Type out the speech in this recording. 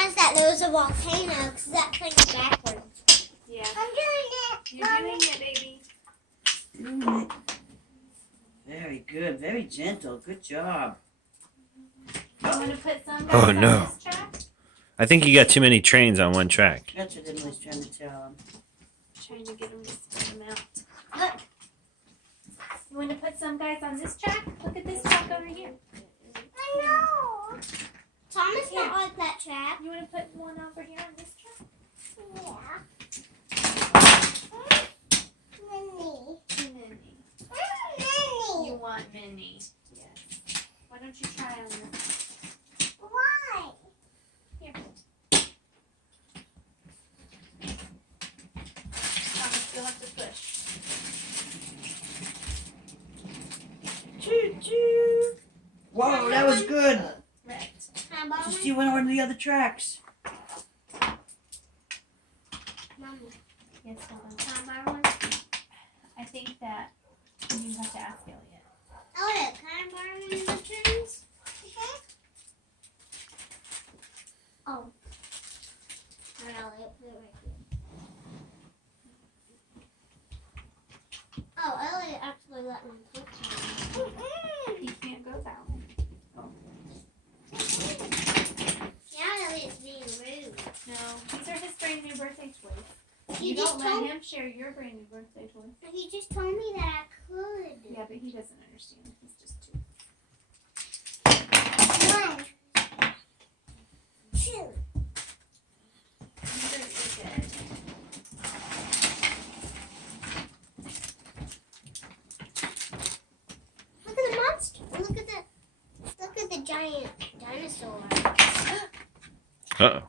realize that there's a volcano because that thing's backwards. Yeah. I'm doing it. You're doing it, baby. Doing it. Very good. Very gentle. Good job. You want to put some Oh, guys no. on this track? I think you got too many trains on one track. That's what Emily's trying to tell him. Trying to get them to spread them out. Look. You want to put some guys on this track? Look at this track over here. I know. Thomas don't like that track. You want to put one over here on this track? Yeah. Minnie. Minnie. Minnie. You want Minnie. Yes. Why don't you try on this? Why? Here. Thomas, you'll have to push. Choo choo. Whoa, that was good. Right. How about Just you went over to the other tracks. Mommy? Yes, Mom. Can I borrow one? I think that you have to ask Elliot. Elliot, can I borrow one of the trains? Oh. Alright, Elliot, put it right here. Oh, Elliot actually let me put it. He can't go that way. Yeah, Elliot's being rude. No, these are his brand new birthday toys. He You just don't told let him share your brand new birthday toy. He just told me that I could. Yeah, but he doesn't understand. He's just two. 1, 2. Very good. Look at the monster. Look at the giant dinosaur. Uh-oh.